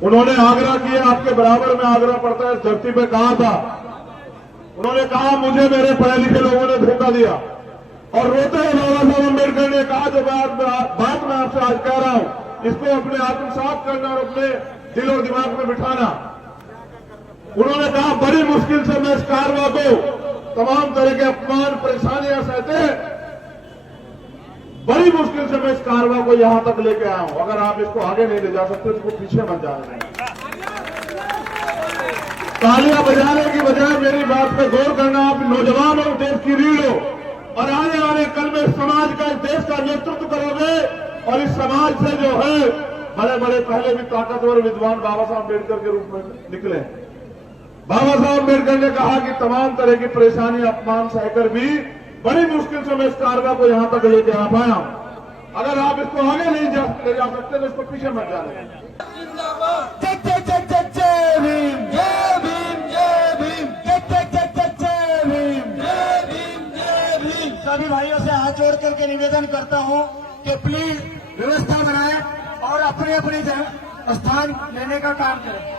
उन्होंने आग्रह किया, आपके बराबर में आग्रह पड़ता है, इस धरती पे कहा था। उन्होंने कहा मुझे मेरे पढ़े लिखे लोगों ने धोखा दिया, और रोते हुए बाबा साहब अम्बेडकर ने कहा जो बात मैं आपसे आज कह रहा हूं, इसको अपने आत्मसात करना और अपने दिल और दिमाग में बिठाना। उन्होंने कहा बड़ी मुश्किल से मैं इस कारवा को तमाम तरह के अपमान परेशानियां सहते, बड़ी मुश्किल से मैं इस कारवा को यहां तक लेके आया हूं। अगर आप इसको आगे नहीं ले जा सकते तो इसको पीछे मत जाने दें। तालियां बजाने की बजाय मेरी बात पे गौर करना। आप नौजवान हो, देश की रीढ़ हो, और आने वाले कल में समाज का, इस देश का नेतृत्व करोगे, और इस समाज से जो है बड़े बड़े पहले भी ताकतवर विद्वान बाबा साहब अम्बेडकर के रूप में निकले। बाबा साहब अम्बेडकर ने कहा कि तमाम तरह की परेशानी अपमान सहकर भी बड़ी मुश्किल से मैं इस कारवा को यहां तक लेके आ पाया। अगर आप इसको आगे नहीं ले जा सकते तो इसको पीछे मत जाने। सभी भाइयों से हाथ जोड़ करके निवेदन करता हूं कि प्लीज व्यवस्था बनाएं और अपने अपने स्थान लेने का काम करें।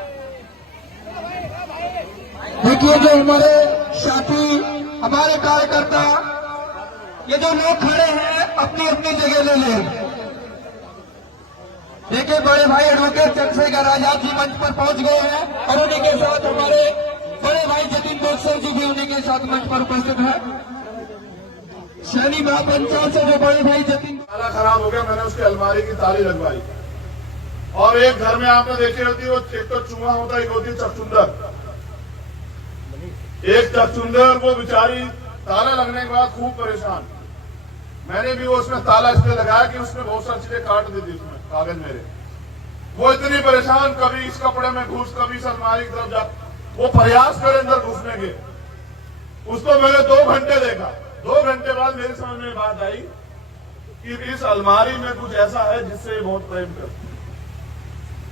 देखिए जो हमारे साथी, हमारे कार्यकर्ता, ये जो लोग खड़े हैं अपनी अपनी जगह ले लें। देखिए बड़े भाई एडवोकेट चंद्रशेखर आजाद जी मंच पर पहुंच गए हैं, और उन्हीं के साथ हमारे बड़े भाई जतिन बक्सर जी भी उन्हीं के साथ मंच पर उपस्थित है। शनि महापंचायत से जो बड़े भाई जतिन, ताला खराब हो गया, मैंने उसकी अलमारी की ताली लगवाई। और एक घर में आपने देखी होती है, वो एक तो चूहा होता है, एक होती है चकचुंदर। एक चकचुंदर वो बेचारी ताला लगने के बाद खूब परेशान। मैंने भी वो उसमें ताला इसलिए लगाया कि उसने बहुत सारी चीजें काट दी थी उसमें कागज मेरे। वो इतनी परेशान, कभी इस कपड़े में घुस, कभी इस अलमारी की तरफ जा, वो प्रयास करे अंदर घुसने के। उसको मैंने 2 घंटे देखा। 2 घंटे बाद मेरी समझ में बात आई कि इस अलमारी में कुछ ऐसा है जिससे ये बहुत प्रेम करती है।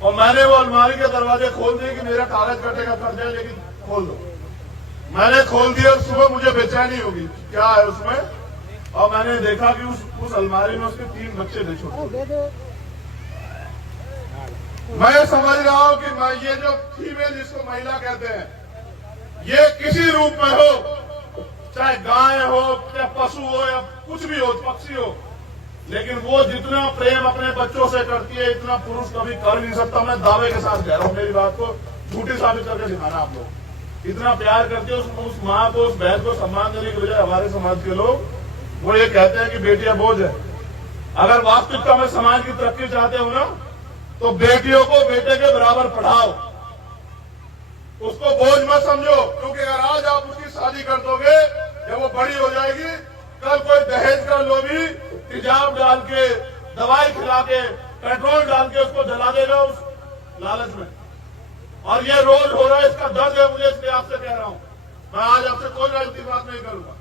और मैंने वो अलमारी के दरवाजे खोल दिए कि मेरा कागज कटेगा कट जाए, लेकिन खोल दो। मैंने खोल दिया, और सुबह मुझे बेचैनी होगी क्या है उसमें, और मैंने देखा कि उस अलमारी में उसके 3 बच्चे थे छोटे। मैं समझ रहा हूं कि मैं ये जो फीमेल जिसको महिला कहते हैं, ये किसी रूप में हो, चाहे गाय हो, चाहे पशु हो, या कुछ भी हो, पक्षी हो, लेकिन वो जितना प्रेम अपने बच्चों से करती है इतना पुरुष कभी कर नहीं सकता। मैं दावे के साथ कह रहा हूं, मेरी बात को झूठी साबित करके दिखाना आप लोग। इतना प्यार करते हैं उस माँ को, उस बहन को सम्मान देने के बजाय हमारे समाज के लोग वो ये कहते हैं कि बेटियां बोझ है। अगर वास्तविकता में समाज की तरक्की चाहते हो ना, तो बेटियों को बेटे के बराबर पढ़ाओ, उसको बोझ मत समझो। क्योंकि अगर आज आप उसकी शादी कर दोगे, जब वो बड़ी हो जाएगी, कल कोई दहेज का लोभी तेजाब डाल के, दवाई खिला के, पेट्रोल डाल के उसको जला देगा उस लालच में। और ये रोज हो रहा है, इसका दर्द है मुझे, इसलिए आपसे कह रहा हूं। मैं आज आपसे कोई राजनीतिक बात नहीं करूंगा।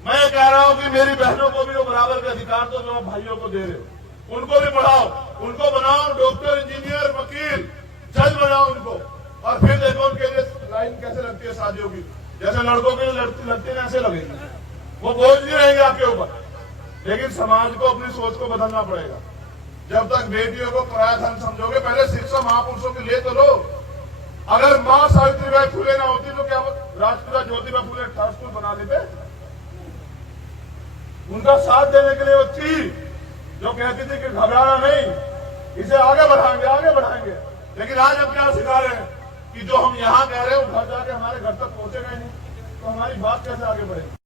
मैं कह रहा हूं कि मेरी बहनों को भी वो बराबर के अधिकार तो जो आप भाइयों को दे रहे हो, उनको भी पढ़ाओ, उनको बनाओ डॉक्टर, इंजीनियर, वकील, जज बनाओ उनको। और फिर देखो उनके लिए लाइन कैसे लगती है शादियों की, जैसे लड़कों के लिए लगती है ऐसे लगेगी। वो बोझ नहीं रहेंगे आपके ऊपर। लेकिन समाज को अपनी सोच को बदलना पड़ेगा। जब तक बेटियों को पराया धन समझोगे, पहले शिक्षा महापुरुषों के लिए तो लो। अगर मां सावित्रीबाई फुले ना होती तो क्या राष्ट्रपिता ज्योतिबा फुले स्कूल बना लेते? उनका साथ देने के लिए वो थी जो कहती थी कि घबराना नहीं, इसे आगे बढ़ाएंगे, आगे बढ़ाएंगे। लेकिन आज हम क्या सिखा रहे हैं कि जो हम यहाँ कह रहे हैं वो घर जाके हमारे घर तक पहुंचेगा ही नहीं, तो हमारी बात कैसे आगे बढ़ेगी?